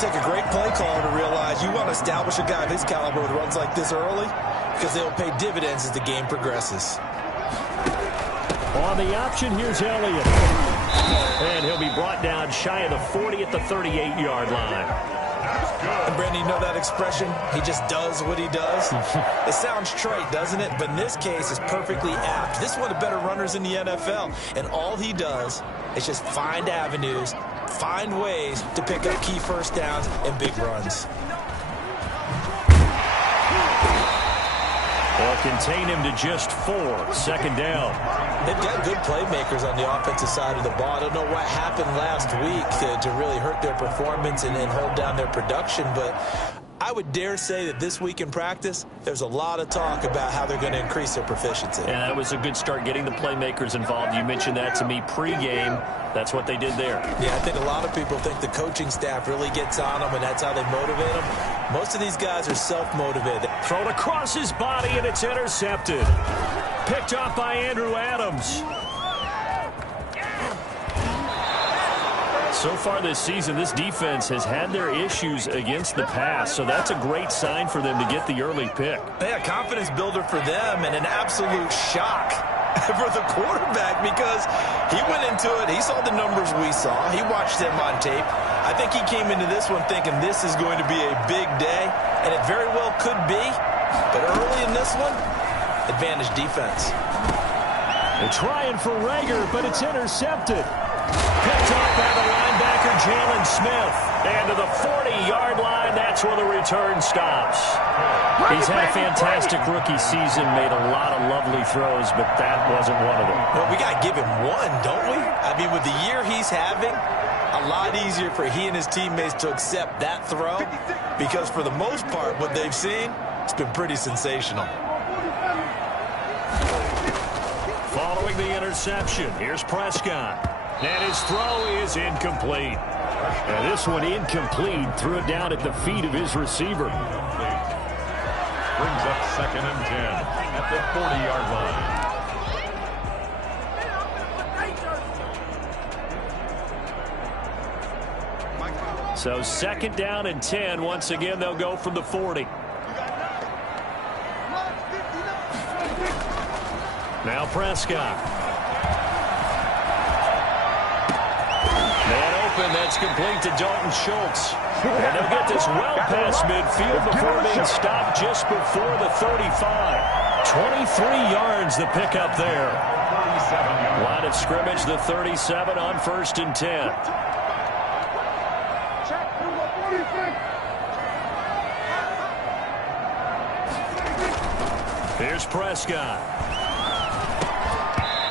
take a great play caller to realize you want to establish a guy of his caliber with runs like this early because they'll pay dividends as the game progresses. On the option, here's Elliott. And he'll be brought down shy of the 40 at the 38-yard line. And Brandon, you know that expression? He just does what he does? It sounds trite, doesn't it? But in this case, it's perfectly apt. This is one of the better runners in the NFL. And all he does is just find avenues, find ways to pick up key first downs and big runs. They'll contain him to just 4. Second down. They've got good playmakers on the offensive side of the ball. I don't know what happened last week to really hurt their performance and hold down their production, but I would dare say that this week in practice, there's a lot of talk about how they're going to increase their proficiency. Yeah, that was a good start getting the playmakers involved. You mentioned that to me pregame. That's what they did there. Yeah, I think a lot of people think the coaching staff really gets on them, and that's how they motivate them. Most of these guys are self-motivated. Thrown across his body, and it's intercepted. Picked off by Andrew Adams. So far this season, this defense has had their issues against the pass, so that's a great sign for them to get the early pick. Yeah, confidence builder for them and an absolute shock for the quarterback because he went into it. He saw the numbers we saw. He watched them on tape. I think he came into this one thinking this is going to be a big day, and it very well could be. But early in this one, advantage defense. They're trying for Rager, but it's intercepted. Picked off by the linebacker, Jalen Smith. And to the 40-yard line, that's where the return stops. He's had a fantastic rookie season, made a lot of lovely throws, but that wasn't one of them. Well, we got to give him one, don't we? I mean, with the year he's having, a lot easier for he and his teammates to accept that throw because for the most part, what they've seen, it's been pretty sensational. Following the interception, here's Prescott. And his throw is incomplete. And this one incomplete. Threw it down at the feet of his receiver. Brings up 2nd and 10 at the 40-yard line. So 2nd down and 10. Once again, they'll go from the 40. Now Prescott. That's complete to Dalton Schultz. And they'll get this well past midfield before being stopped just before the 35. 23 yards the pickup there. Line of scrimmage, the 37 on 1st and 10. Here's Prescott.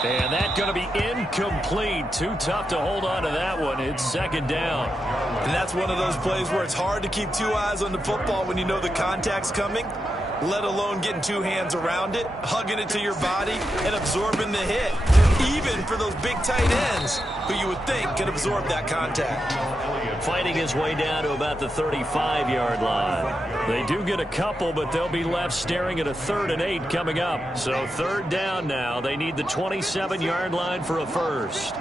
And that's going to be incomplete. Too tough to hold on to that one. It's 2nd down. And that's one of those plays where it's hard to keep 2 eyes on the football when you know the contact's coming, let alone getting 2 hands around it, hugging it to your body, and absorbing the hit. Even for those big tight ends who you would think can absorb that contact. Fighting his way down to about the 35-yard line. They do get a couple, but they'll be left staring at a 3rd and 8 coming up. So 3rd down now. They need the 27-yard line for a first.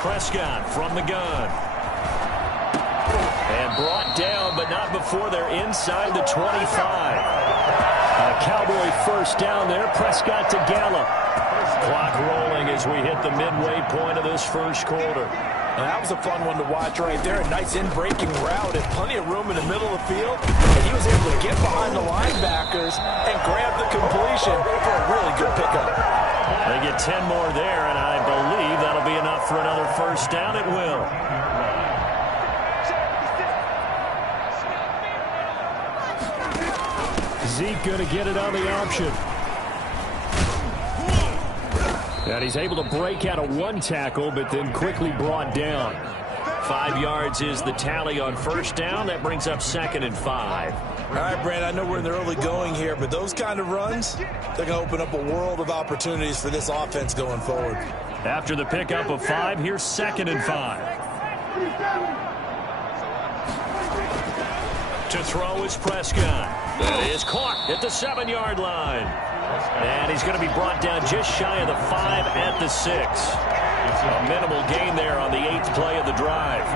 Prescott from the gun. And brought down, but not before they're inside the 25. A Cowboy first down there. Prescott to Gallup. Clock rolling as we hit the midway point of this first quarter. And that was a fun one to watch right there. A nice in-breaking route and plenty of room in the middle of the field. And he was able to get behind the linebackers and grab the completion for a really good pickup. They get 10 more there, and I believe that'll be enough for another first down. It will. Zeke going to get it on the option. And he's able to break out of 1 tackle, but then quickly brought down. 5 yards is the tally on first down. That brings up 2nd and 5. All right, Brandon, I know we're in the early going here, but those kind of runs, they're going to open up a world of opportunities for this offense going forward. After the pickup of 5, here's 2nd and 5. To throw is Prescott. That is caught at the 7-yard line. And he's going to be brought down just shy of the 5 at the 6. A minimal gain there on the 8th play of the drive.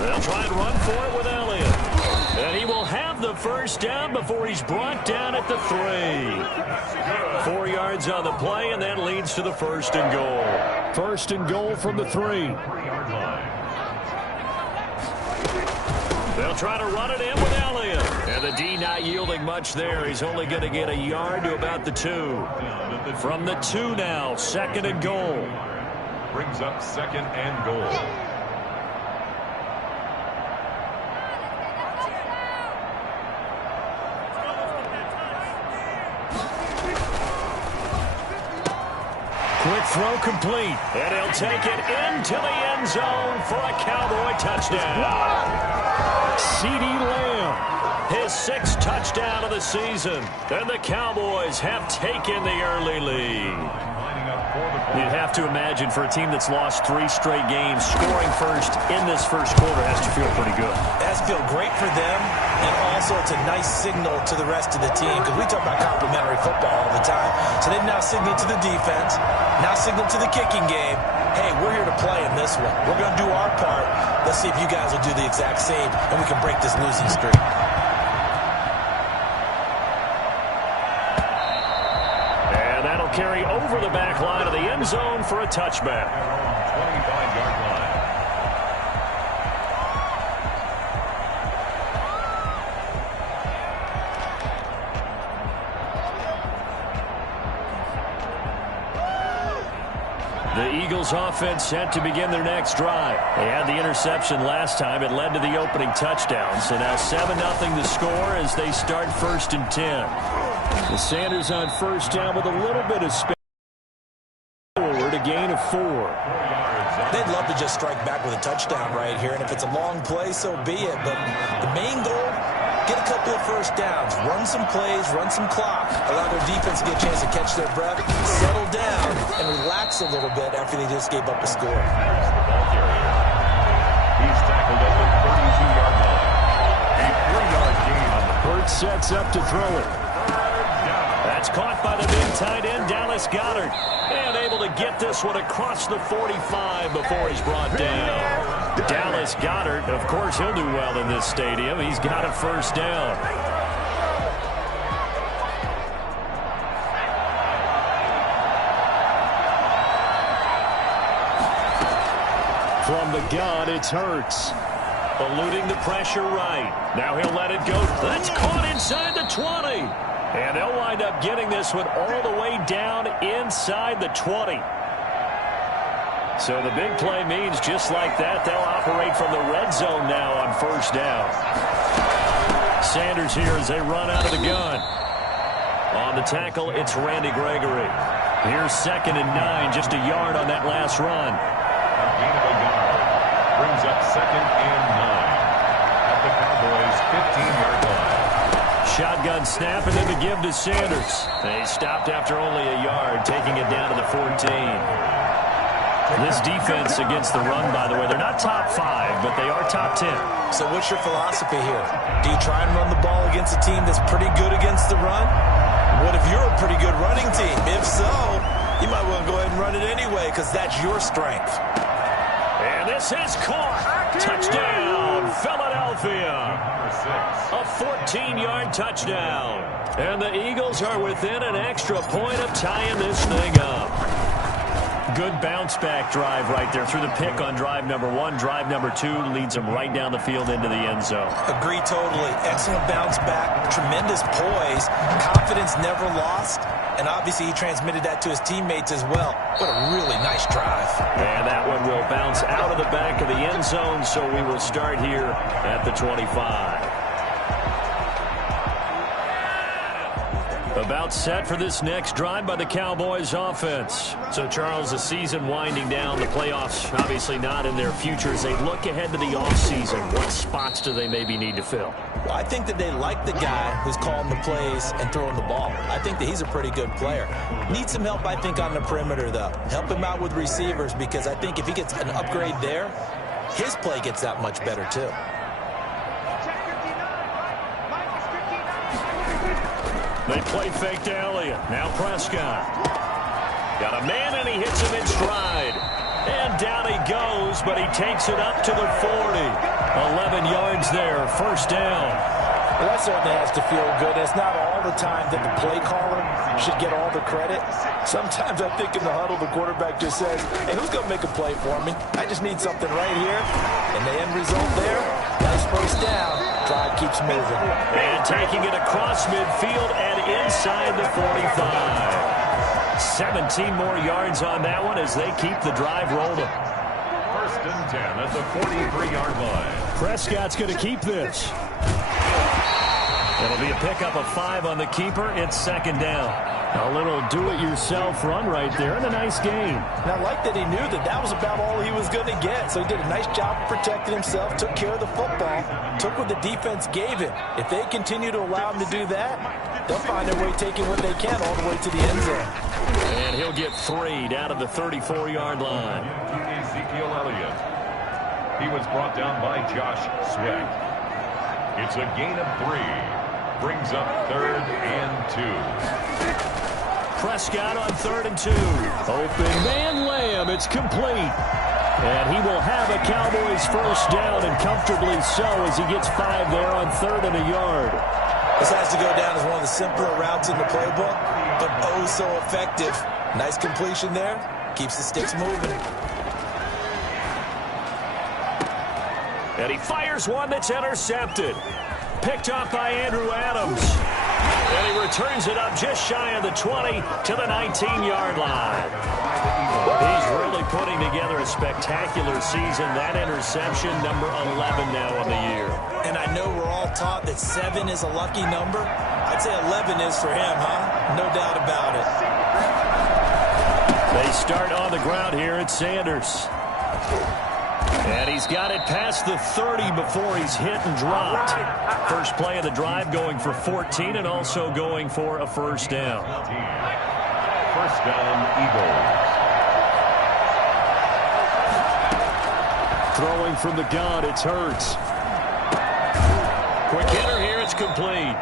They'll try and run for it with Elliott. And he will have the first down before he's brought down at the 3. 4 yards on the play, and that leads to the 1st and goal. 1st and goal from the 3. They'll try to run it in with Elliott. And the D not yielding much there. He's only going to get a yard to about the 2. From the 2 now, 2nd and goal. Brings up 2nd and goal. Quick throw complete. And he'll take it into the end zone for a Cowboy touchdown. CeeDee Lamb, his 6th touchdown of the season. And the Cowboys have taken the early lead. You'd have to imagine for a team that's lost 3 straight games, scoring first in this first quarter has to feel pretty good. It has to feel great for them, and also it's a nice signal to the rest of the team, because we talk about complimentary football all the time. So they've now signaled to the defense, now signaled to the kicking game, hey, we're here to play in this one. We're going to do our part. Let's see if you guys will do the exact same, and we can break this losing streak. Carry over the back line of the end zone for a touchback. 25-yard line. The Eagles offense set to begin their next drive. They had the interception last time. It led to the opening touchdown. So now 7-0 the score as they start 1st and 10. The Sanders on 1st down with a little bit of space forward, a gain of 4. They'd love to just strike back with a touchdown right here, and if it's a long play, so be it. But the main goal, get a couple of first downs, run some plays, run some clock, allow their defense to get a chance to catch their breath, settle down, and relax a little bit after they just gave up a score. He's tackled at the 32-yard line. A 3-yard gain on the Hurts sets up to throw it. That's caught by the big tight end, Dallas Goedert. And able to get this one across the 45 before he's brought down. Dallas Goedert, of course, he'll do well in this stadium. He's got a first down. From the gun, it's Hurts. Eluding the pressure right. Now he'll let it go. That's caught inside the 20. And they'll wind up getting this one all the way down inside the 20. So the big play means just like that, they'll operate from the red zone now on 1st down. Sanders here as they run out of the gun. On the tackle, it's Randy Gregory. Here's 2nd and 9, just a yard on that last run. gain of a yard. Brings up 2nd and 9 at the Cowboys' 15-yard line. Shotgun snap and then the give to Sanders. They stopped after only a yard, taking it down to the 14. This defense against the run, by the way, they're not top 5, but they are top 10. So what's your philosophy here? Do you try and run the ball against a team that's pretty good against the run? What if you're a pretty good running team? If so, you might want to go ahead and run it anyway because that's your strength. And this is caught. Touchdown, Philadelphia. A 14-yard touchdown. And the Eagles are within an extra point of tying this thing up. Good bounce-back drive right there through the pick on drive number 1. Drive number 2 leads them right down the field into the end zone. Agree totally. Excellent bounce-back, tremendous poise, confidence never lost, and obviously he transmitted that to his teammates as well. What a really nice drive. And that one will bounce out of the back of the end zone, so we will start here at the 25. About set for this next drive by the Cowboys offense. So, Charles, the season winding down, the playoffs obviously not in their future. As they look ahead to the offseason, what spots do they maybe need to fill? Well, I think that they like the guy who's calling the plays and throwing the ball. I think that he's a pretty good player. Needs some help, I think, on the perimeter, though. Help him out with receivers because I think if he gets an upgrade there, his play gets that much better too. They play fake to Elliott. Now Prescott. Got a man, and he hits him in stride. And down he goes, but he takes it up to the 40. 11 yards there, first down. Well, that certainly has to feel good. It's not all the time that the play caller should get all the credit. Sometimes I think in the huddle, the quarterback just says, hey, who's going to make a play for me? I just need something right here. And the end result there, nice first down. Drive keeps moving. And taking it across midfield and inside the 45. 17 more yards on that one as they keep the drive rolling. First and 10 at the 43-yard line. Prescott's going to keep this. It'll be a pickup of 5 on the keeper. It's second down. A little do-it-yourself run right there and a nice gain. And I like that he knew that that was about all he was going to get. So he did a nice job of protecting himself, took care of the football, took what the defense gave him. If they continue to allow him to do that, they'll find their way taking what they can all the way to the end zone. And he'll get 3 down to the 34-yard line. Ezekiel Elliott. He was brought down by Josh Sweat. It's a gain of 3. Brings up 3rd and 2. Prescott on 3rd and 2. Open man Lamb. It's complete. And he will have a Cowboys first down, and comfortably so, as he gets 5 there on 3rd and a yard. This has to go down as one of the simpler routes in the playbook, but oh so effective. Nice completion there. Keeps the sticks moving. And he fires one that's intercepted. Picked off by Andrew Adams. And he returns it up just shy of the 20 to the 19-yard line. He's really putting together a spectacular season. That interception, number 11 now on the year. And I know we're all taught that 7 is a lucky number. I'd say 11 is for him, huh? No doubt about it. They start on the ground here at Sanders. And he's got it past the 30 before he's hit and dropped. First play of the drive going for 14 and also going for a first down. First down, Eagles. Throwing from the gun, it's Hurts. Quick hitter here, it's complete.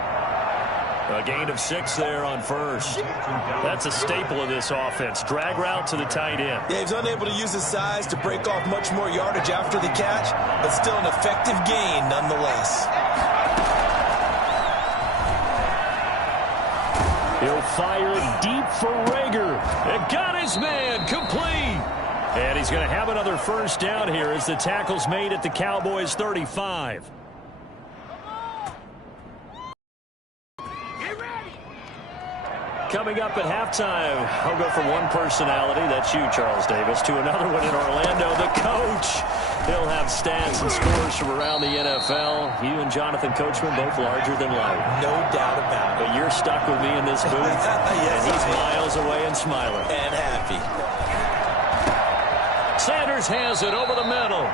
A gain of 6 there on first. That's a staple of this offense. Drag route to the tight end. Yeah, he's unable to use his size to break off much more yardage after the catch, but still an effective gain nonetheless. He'll fire it deep for Rager. It got his man, complete. And he's going to have another first down here as the tackle's made at the Cowboys' 35. Coming up at halftime, I'll go from one personality, that's you, Charles Davis, to another one in Orlando, the coach. He'll have stats and scores from around the NFL. You and Jonathan Coachman both larger than life. No doubt about it. But you're stuck with me in this booth, yes, and he's miles away and smiling. And happy. Sanders has it over the middle.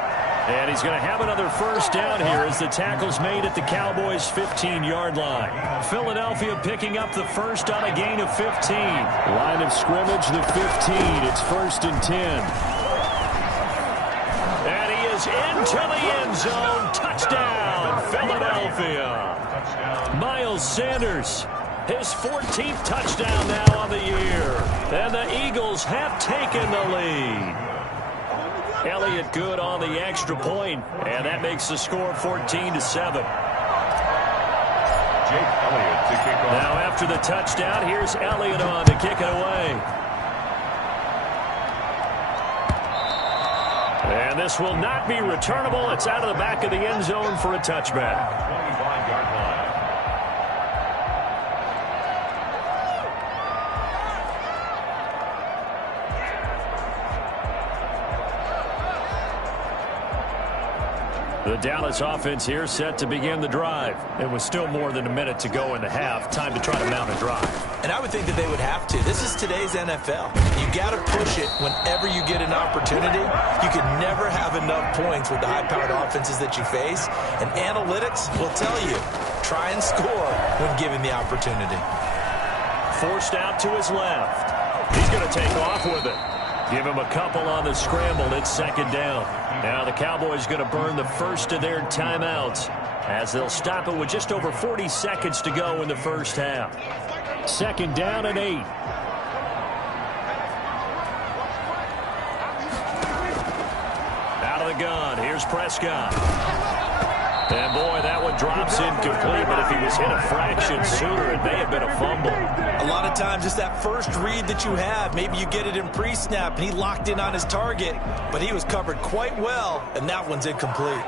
And he's going to have another first down here as the tackle's made at the Cowboys' 15-yard line. Philadelphia picking up the first on a gain of 15. Line of scrimmage, the 15. It's 1st and 10. And he is into the end zone. Touchdown, Philadelphia. Miles Sanders, his 14th touchdown now on the year. And the Eagles have taken the lead. Elliott good on the extra point, and that makes the score 14-7. Jake Elliott to kick off. Now after the touchdown, here's Elliott on to kick it away. And this will not be returnable. It's out of the back of the end zone for a touchback. 25-yard line. The Dallas offense here set to begin the drive. It was still more than a minute to go in the half. Time to try to mount a drive. And I would think that they would have to. This is today's NFL. You got to push it whenever you get an opportunity. You can never have enough points with the high-powered offenses that you face. And analytics will tell you, try and score when given the opportunity. Forced out to his left. He's going to take off with it. Give him a couple on the scramble. It's second down. Now the Cowboys going to burn the first of their timeouts as they'll stop it with just over 40 seconds to go in the first half. Second down and 8. Out of the gun. Here's Prescott. And boy, that one drops incomplete, but if he was hit a fraction sooner, it may have been a fumble. A lot of times it's that first read that you have. Maybe you get it in pre-snap, and he locked in on his target, but he was covered quite well, and that one's incomplete.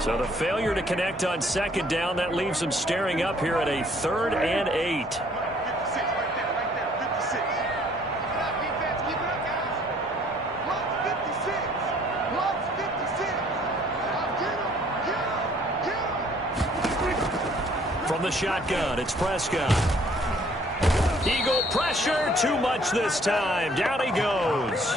So the failure to connect on second down, that leaves him staring up here at a 3rd and 8. From the shotgun, it's Prescott. Eagle pressure, too much this time. Down he goes.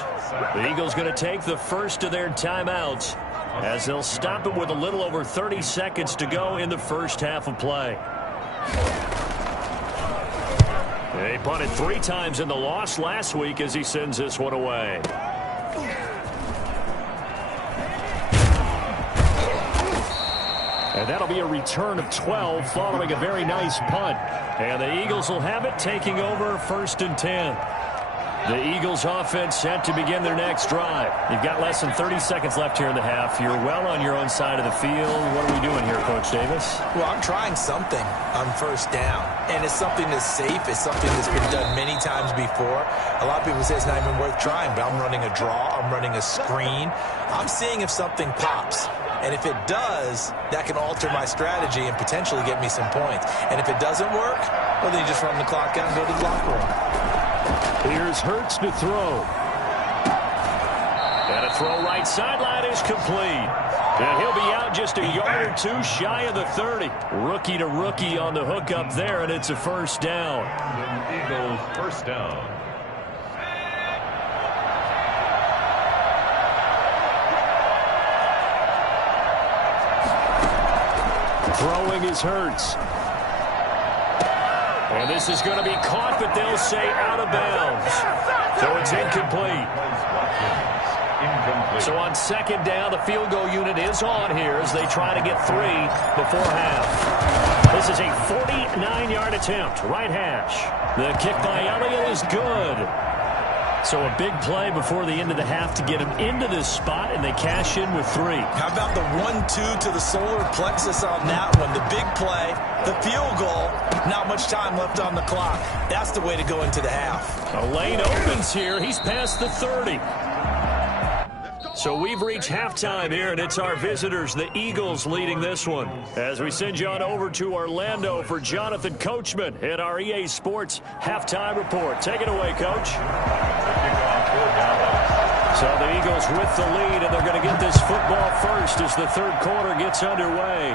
The Eagles going to take the first of their timeouts as they'll stop it with a little over 30 seconds to go in the first half of play. They punted 3 times in the loss last week as he sends this one away. And that'll be a return of 12 following a very nice punt. And the Eagles will have it, taking over 1st and 10. The Eagles offense set to begin their next drive. You've got less than 30 seconds left here in the half. You're well on your own side of the field. What are we doing here, Coach Davis? Well, I'm trying something on first down. And it's something that's safe. It's something that's been done many times before. A lot of people say it's not even worth trying, but I'm running a draw. I'm running a screen. I'm seeing if something pops. And if it does, that can alter my strategy and potentially get me some points. And if it doesn't work, well, then you just run the clock out and go to the locker room. Here's Hurts to throw. And a throw right sideline is complete. And he'll be out just a yard or 2 shy of the 30. Rookie to rookie on the hook up there, and it's a first down. The Eagles first down. Throwing is Hurts. And this is going to be caught, but they'll say out of bounds. So it's incomplete. So on second down, the field goal unit is on here as they try to get 3 before half. This is a 49-yard attempt, right hash. The kick by Elliott is good. So a big play before the end of the half to get him into this spot, and they cash in with 3. How about the 1-2 to the solar plexus on that one? The big play, the field goal, not much time left on the clock. That's the way to go into the half. A lane opens here. He's past the 30. So we've reached halftime here, and it's our visitors, the Eagles, leading this one. As we send you on over to Orlando for Jonathan Coachman at our EA Sports Halftime Report. Take it away, Coach. So the Eagles with the lead, and they're going to get this football first as the third quarter gets underway.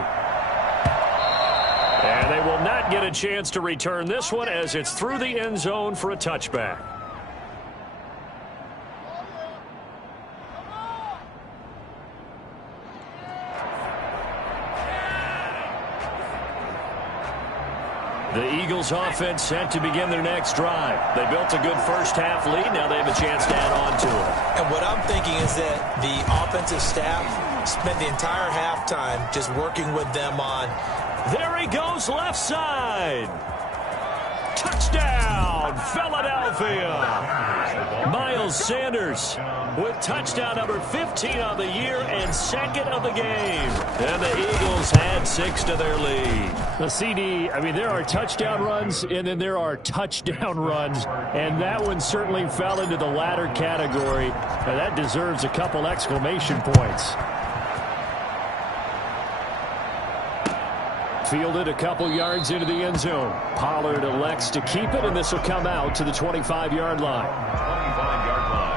And they will not get a chance to return this one as it's through the end zone for a touchback. The Eagles offense set to begin their next drive. They built a good first half lead. Now they have a chance to add on to it. And what I'm thinking is that the offensive staff spent the entire halftime just working with them on. There he goes, left side. Touchdown, Philadelphia. Miles Sanders with touchdown number 15 on the year and second of the game. And the Eagles had 6 to their lead. The CD, I mean, there are touchdown runs and then there are touchdown runs. And that one certainly fell into the latter category. Now that deserves a couple exclamation points. Fielded a couple yards into the end zone. Pollard elects to keep it, and this will come out to the 25-yard line. 25-yard line.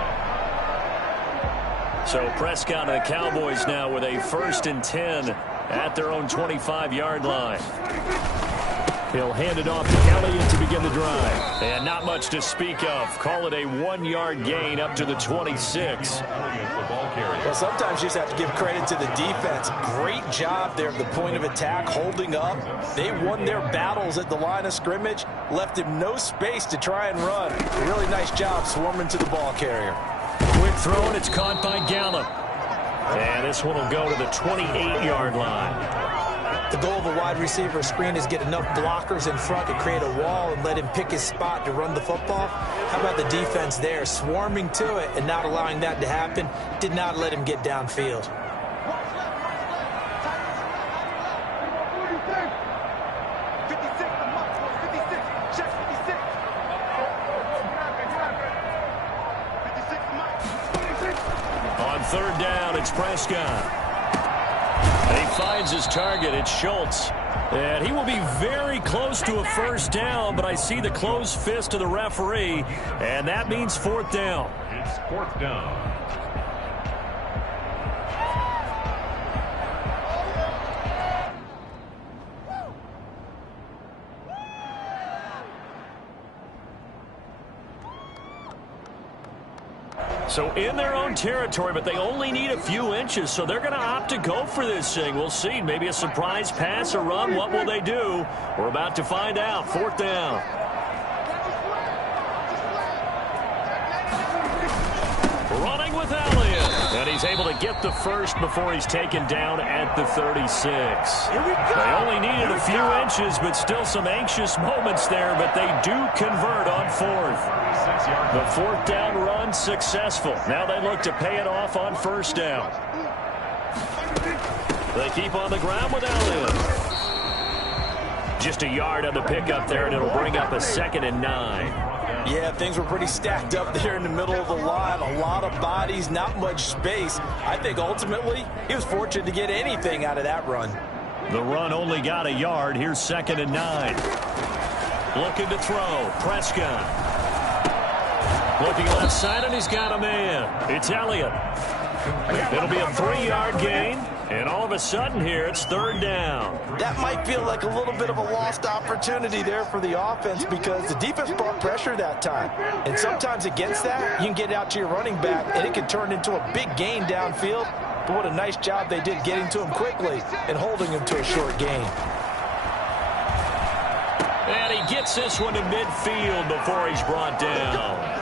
So Prescott and the Cowboys now with a 1st and 10 at their own 25-yard line. He'll hand it off to Elliott to begin the drive. And not much to speak of. Call it a 1-yard gain up to the 26. Well, sometimes you just have to give credit to the defense. Great job there at the point of attack, holding up. They won their battles at the line of scrimmage, left him no space to try and run. Really nice job swarming to the ball carrier. Quick throw, and it's caught by Gallup. And this one will go to the 28-yard line. The goal of a wide receiver screen is get enough blockers in front to create a wall and let him pick his spot to run the football. How about the defense there, swarming to it and not allowing that to happen? Did not let him get downfield. On third down, it's Prescott. And he finds his target. It's Schultz. And he will be very close to a first down, but I see the closed fist of the referee, and that means fourth down. It's fourth down. So in their own territory, but they only need a few inches, so they're going to opt to go for this thing. We'll see. Maybe a surprise pass or run. What will they do? We're about to find out. Fourth down. Running with Elliott. And he's able to get the first before he's taken down at the 36. They only needed a few inches, but still some anxious moments there, but they do convert on fourth. The fourth down run successful. Now they look to pay it off on first down. They keep on the ground with Elliott. Just a yard on the pickup there, and it'll bring up a 2nd and 9. Yeah, things were pretty stacked up there in the middle of the line. A lot of bodies, not much space. I think ultimately he was fortunate to get anything out of that run. The run only got a yard. Here's 2nd and 9. Looking to throw. Prescott. Looking left side, and he's got a man. It's Elliott. It'll be a 3-yard gain, and all of a sudden here, it's third down. That might feel like a little bit of a lost opportunity there for the offense because the defense brought pressure that time. And sometimes against that, you can get out to your running back, and it can turn into a big gain downfield. But what a nice job they did getting to him quickly and holding him to a short gain. And he gets this one to midfield before he's brought down.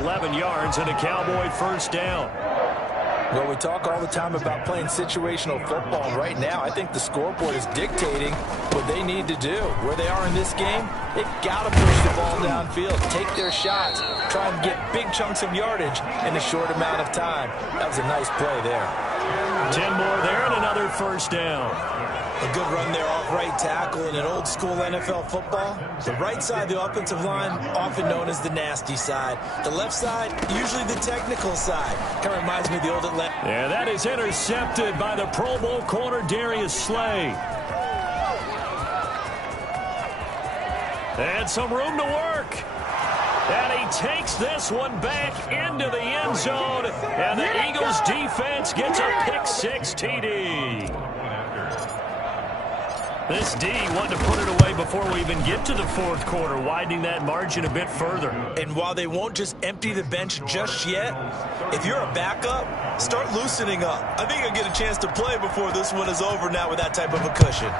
11 yards and a Cowboy first down. Well, we talk all the time about playing situational football. Right now, I think the scoreboard is dictating what they need to do. Where they are in this game, they've got to push the ball downfield, take their shots, try and get big chunks of yardage in a short amount of time. That was a nice play there. 10 more there and another first down. A good run there off right tackle in an old school NFL football. The right side of the offensive line, often known as the nasty side. The left side, usually the technical side. Kind of reminds me of the old Atlanta. Yeah, that is intercepted by the Pro Bowl corner Darius Slay. And some room to work. And he takes this one back into the end zone. And the Eagles defense gets a pick-6 TD. This D wanted to put it away before we even get to the fourth quarter, widening that margin a bit further. And while they won't just empty the bench just yet, if you're a backup, start loosening up. I think you'll get a chance to play before this one is over now with that type of a cushion.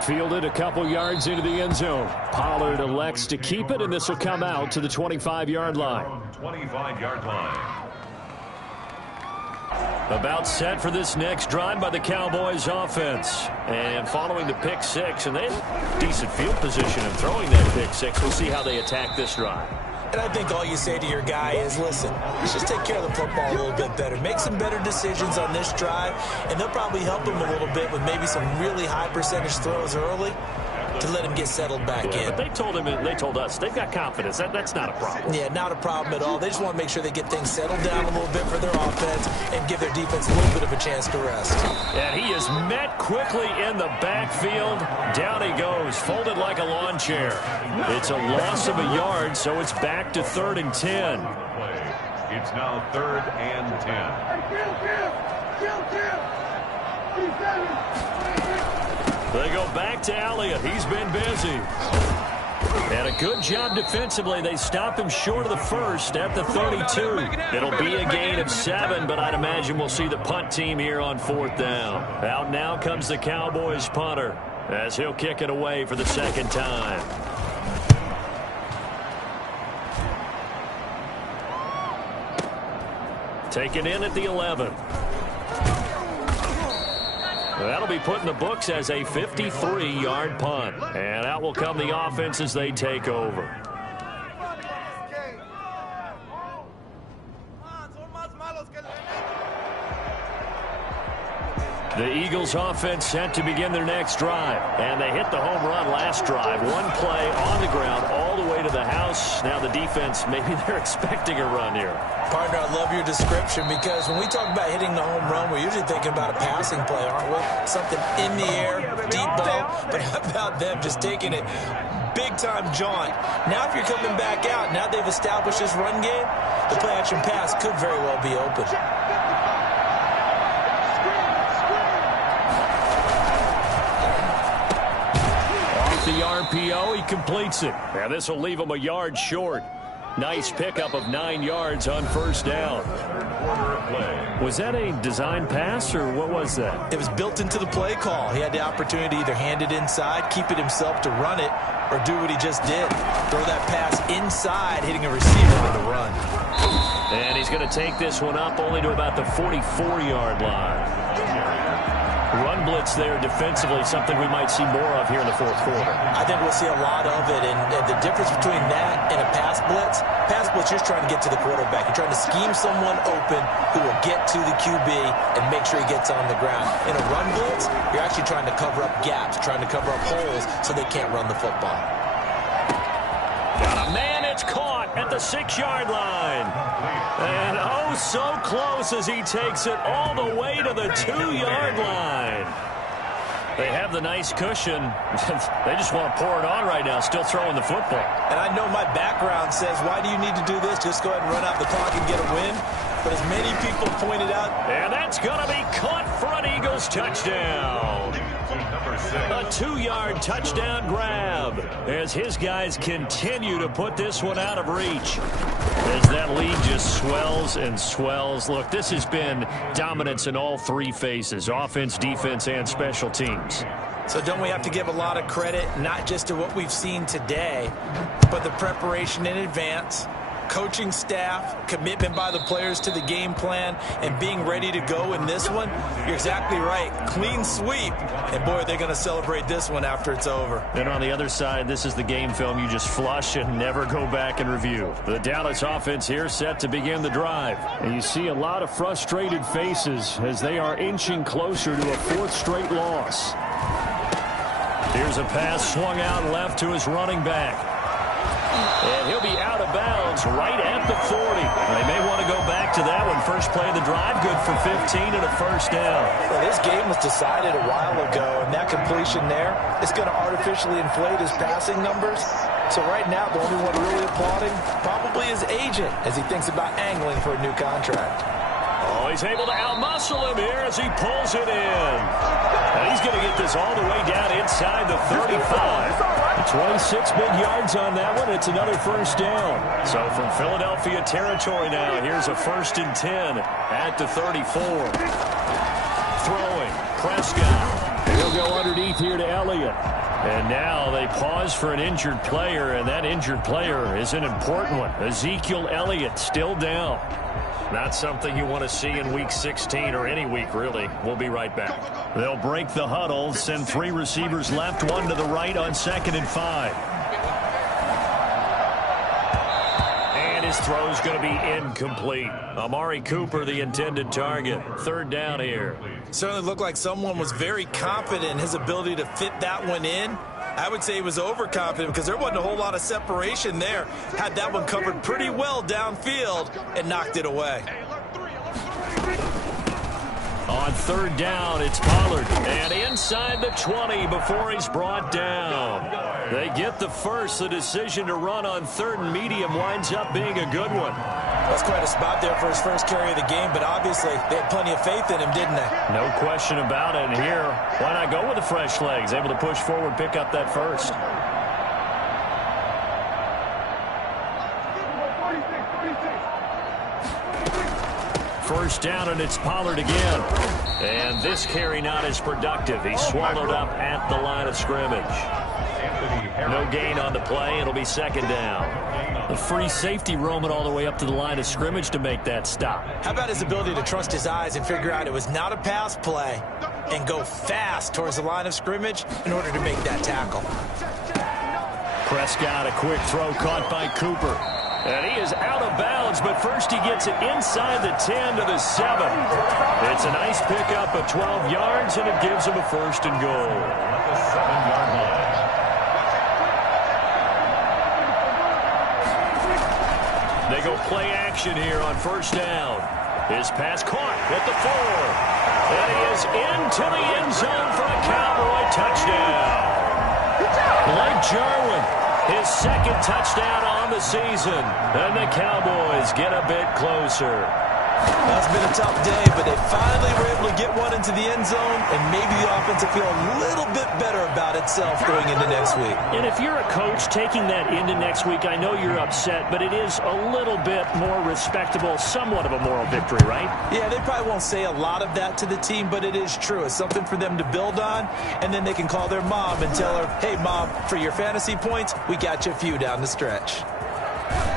Fielded a couple yards into the end zone. Pollard elects to keep it, and this will come out to the 25-yard line. 25-yard line. About set for this next drive by the Cowboys offense. And following the pick-6, and they have decent field position in throwing that pick-6. We'll see how they attack this drive. And I think all you say to your guy is, listen, let's just take care of the football a little bit better. Make some better decisions on this drive, and they'll probably help him a little bit with maybe some really high percentage throws early to let him get settled back in. But they told him, they told us, they've got confidence. That's not a problem. Yeah, not a problem at all. They just want to make sure they get things settled down a little bit for their offense and give their defense a little bit of a chance to rest. And he is met quickly in the backfield. Down he goes, folded like a lawn chair. It's a loss of a yard, so it's back to 3rd and 10. It's now 3rd and 10. They go back to Elliott. He's been busy. And a good job defensively. They stop him short of the first at the 32. It'll be a gain of 7, but I'd imagine we'll see the punt team here on 4th down. Out now comes the Cowboys punter as he'll kick it away for the second time. Taken in at the 11. That'll be put in the books as a 53-yard punt. And out will come the offense as they take over. The Eagles offense set to begin their next drive. And they hit the home run last drive. One play on the ground all the way to the house. Now the defense, maybe they're expecting a run here. Partner, I love your description because when we talk about hitting the home run, we're usually thinking about a passing play, aren't we? Something in the air, deep ball. But how about them just taking it big-time jaunt? Now if you're coming back out, now they've established this run game, the play-action pass could very well be open. The RPO, he completes it. Now this will leave him a yard short. Nice pickup of 9 yards on first down. Was that a design pass, or what was that? It was built into the play call. He had the opportunity to either hand it inside, keep it himself to run it, or do what he just did. Throw that pass inside, hitting a receiver with a run. And he's going to take this one up only to about the 44-yard line. Run blitz there defensively, something we might see more of here in the fourth quarter. I think we'll see a lot of it, and the difference between that and a pass blitz, you're trying to get to the quarterback. You're trying to scheme someone open who will get to the QB and make sure he gets on the ground. In a run blitz, you're actually trying to cover up gaps, trying to cover up holes so they can't run the football. Got a man, it's caught at the 6-yard line. And oh, so close as he takes it all the way to the 2-yard line. They have the nice cushion. They just want to pour it on right now, still throwing the football. And I know my background says, why do you need to do this? Just go ahead and run out the clock and get a win. But as many people pointed out. And that's going to be caught for an Eagles touchdown. A 2-yard touchdown grab as his guys continue to put this one out of reach. As that lead just swells and swells. Look, this has been dominance in all three phases, offense, defense, and special teams. So don't we have to give a lot of credit, not just to what we've seen today, but the preparation in advance, coaching staff, commitment by the players to the game plan, and being ready to go in this one? You're exactly right. Clean sweep. And, boy, they're going to celebrate this one after it's over. And on the other side, this is the game film you just flush and never go back and review. The Dallas offense here set to begin the drive. And you see a lot of frustrated faces as they are inching closer to a 4th straight loss. Here's a pass swung out left to his running back. And he'll be out of bounds right at the 40. They may want to go back to that one. First play of the drive, good for 15 and a first down. Well, this game was decided a while ago, and that completion there is going to artificially inflate his passing numbers. So right now, the only one really applauding probably his agent as he thinks about angling for a new contract. Oh, he's able to outmuscle him here as he pulls it in. And he's going to get this all the way down inside the 35. 26 big yards on that one. It's another first down. So from Philadelphia territory now, here's a 1st and 10 at the 34. Throwing, Prescott. He'll go underneath here to Elliott. And now they pause for an injured player, and that injured player is an important one. Ezekiel Elliott still down. Not something you want to see in Week 16 or any week, really. We'll be right back. They'll break the huddle, send 3 receivers left, 1 to the right on 2nd and 5. And his throw's going to be incomplete. Amari Cooper, the intended target. 3rd down here. Certainly looked like someone was very confident in his ability to fit that one in. I would say he was overconfident because there wasn't a whole lot of separation there. Had that one covered pretty well downfield and knocked it away. On 3rd down, it's Pollard. And inside the 20 before he's brought down. They get the first. The decision to run on 3rd and medium winds up being a good one. That's quite a spot there for his first carry of the game, but obviously they had plenty of faith in him, didn't they? No question about it. And here, why not go with the fresh legs? Able to push forward, pick up that first. First down, and it's Pollard again. And this carry not as productive. He's swallowed up at the line of scrimmage. No gain on the play. It'll be 2nd down. A free safety roaming all the way up to the line of scrimmage to make that stop. How about his ability to trust his eyes and figure out it was not a pass play and go fast towards the line of scrimmage in order to make that tackle. Prescott, a quick throw caught by Cooper. And he is out of bounds, but first he gets it inside the 10 to the 7. It's a nice pickup of 12 yards, and it gives him a 1st and goal. At the 7-yard line. They go play action here on 1st down. His pass caught at the 4. And he is into the end zone for a Cowboy touchdown. Blake Jarwin, his 2nd touchdown on the season. And the Cowboys get a bit closer. That's been a tough day, but they finally were able to get one into the end zone, and maybe the offense will feel a little bit better about itself going into next week. And if you're a coach taking that into next week, I know you're upset, but it is a little bit more respectable, somewhat of a moral victory, right? Yeah, they probably won't say a lot of that to the team, but it is true. It's something for them to build on, and then they can call their mom and tell her, hey, Mom, for your fantasy points, we got you a few down the stretch.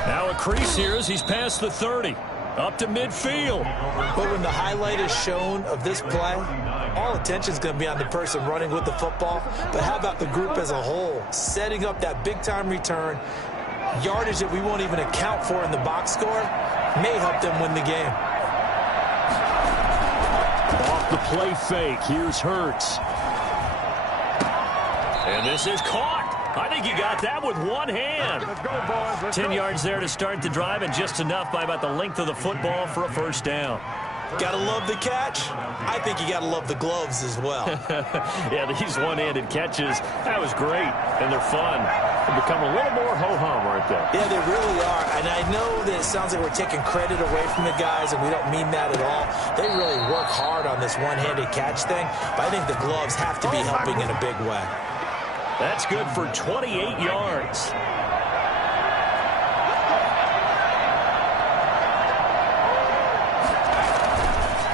Now a crease here as he's past the 30. Up to midfield. But when the highlight is shown of this play, all attention is going to be on the person running with the football. But how about the group as a whole? Setting up that big-time return, yardage that we won't even account for in the box score, may help them win the game. Off the play fake, here's Hurts. And this is caught. I think you got that with one hand. Let's go, boys. Let's 10 go. yards there to start the drive, and just enough by about the length of the football for a 1st down. Gotta love the catch. I think you gotta love the gloves as well. Yeah, these one-handed catches, that was great, and they're fun. They become a little more ho-hum, aren't they? Yeah, they really are. And I know that it sounds like we're taking credit away from the guys, and we don't mean that at all. They really work hard on this one-handed catch thing, but I think the gloves have to be helping in a big way. That's good for 28 yards.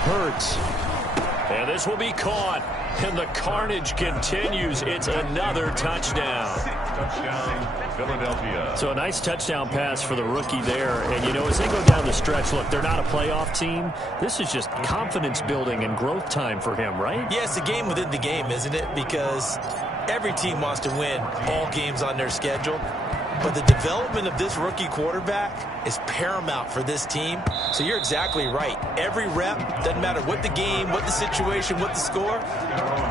Hurts. And this will be caught. And the carnage continues. It's another touchdown. Touchdown, Philadelphia. So a nice touchdown pass for the rookie there. And, you know, as they go down the stretch, look, they're not a playoff team. This is just confidence building and growth time for him, right? Yeah, it's a game within the game, isn't it? Because every team wants to win all games on their schedule. But the development of this rookie quarterback is paramount for this team. So you're exactly right. Every rep, doesn't matter what the game, what the situation, what the score,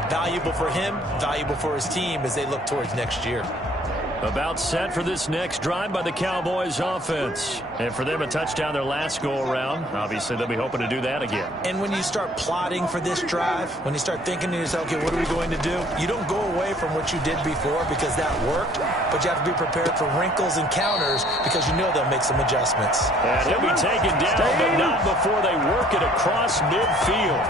valuable for him, valuable for his team as they look towards next year. About set for this next drive by the Cowboys offense. And for them, a touchdown their last go-around. Obviously, they'll be hoping to do that again. And when you start plotting for this drive, when you start thinking to yourself, okay, what are we going to do? You don't go away from what you did before because that worked, but you have to be prepared for wrinkles and counters because you know they'll make some adjustments. And he'll be taken down, but not before they work it across midfield.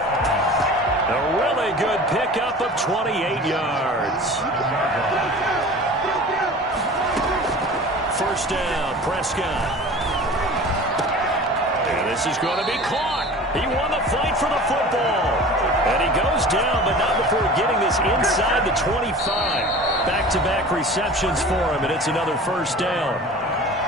A really good pickup of 28 yards. 1st down, Prescott. And this is going to be caught. He won the fight for the football. And he goes down, but not before getting this inside the 25. Back-to-back receptions for him, and it's another 1st down.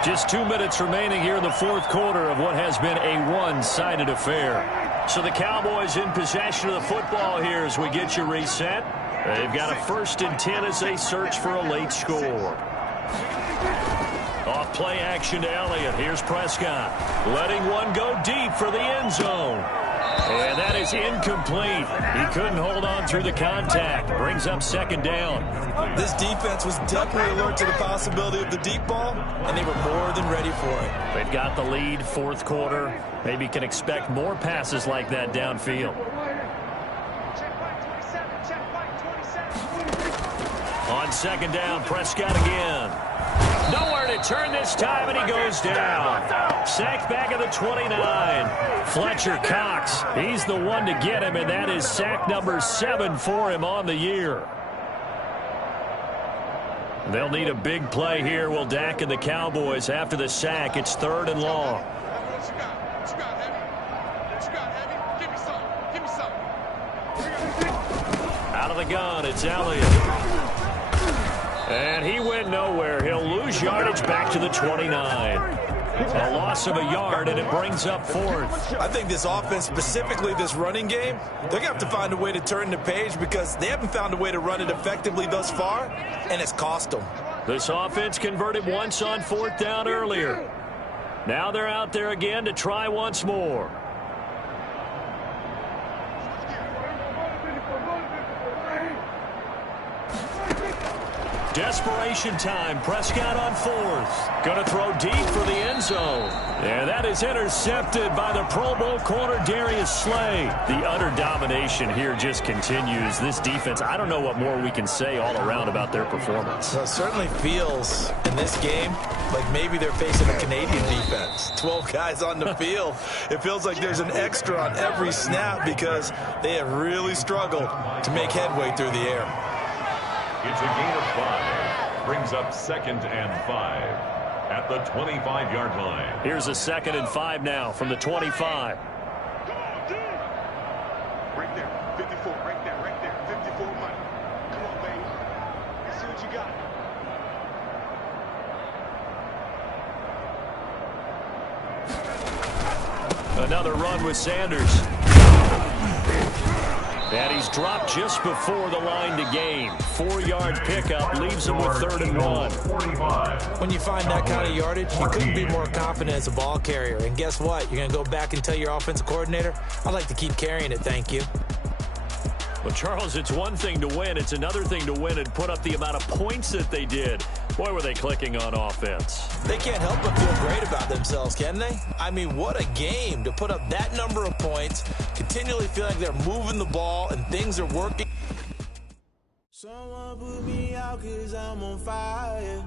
Just 2 minutes remaining here in the 4th quarter of what has been a one-sided affair. So the Cowboys in possession of the football here as we get you reset. They've got a 1st and 10 as they search for a late score. Off play action to Elliott. Here's Prescott. Letting one go deep for the end zone. And that is incomplete. He couldn't hold on through the contact. Brings up 2nd down. This defense was definitely alert to the possibility of the deep ball, and they were more than ready for it. They've got the lead, 4th quarter. Maybe can expect more passes like that downfield. On 2nd down, Prescott again. Nowhere to turn this time, and he goes down. Sacked back at the 29. Fletcher Cox, he's the one to get him, and that is sack number 7 for him on the year. They'll need a big play here, will Dak and the Cowboys after the sack. It's 3rd and long. Out of the gun, it's Elliott. And he went nowhere. He'll lose yardage back to the 29. A loss of a yard, and it brings up fourth. I think this offense, specifically this running game, they're going to have to find a way to turn the page because they haven't found a way to run it effectively thus far, and it's cost them. This offense converted once on fourth down earlier. Now they're out there again to try once more. Desperation time. Prescott on fourth. Going to throw deep for the end zone. And that is intercepted by the Pro Bowl corner Darius Slay. The utter domination here just continues. This defense, I don't know what more we can say all around about their performance. Well, it certainly feels in this game like maybe they're facing a Canadian defense. 12 guys on the field. It feels like there's an extra on every snap because they have really struggled to make headway through the air. It's a gain of 5. Brings up 2nd and 5 at the 25-yard line. Here's a 2nd and 5 now from the 25. Right there, 54, right there, 54 money. Come on, baby. Let's see what you got. Another run with Sanders. And he's dropped just before the line to gain. 4-yard pickup leaves him with 3rd and 1. When you find that kind of yardage, you couldn't be more confident as a ball carrier. And guess what? You're going to go back and tell your offensive coordinator, I'd like to keep carrying it, thank you. Well, Charles, it's one thing to win. It's another thing to win and put up the amount of points that they did. Boy, were they clicking on offense. They can't help but feel great about themselves, can they? I mean, what a game to put up that number of points, continually feel like they're moving the ball and things are working. Someone put me out 'cause I'm on fire.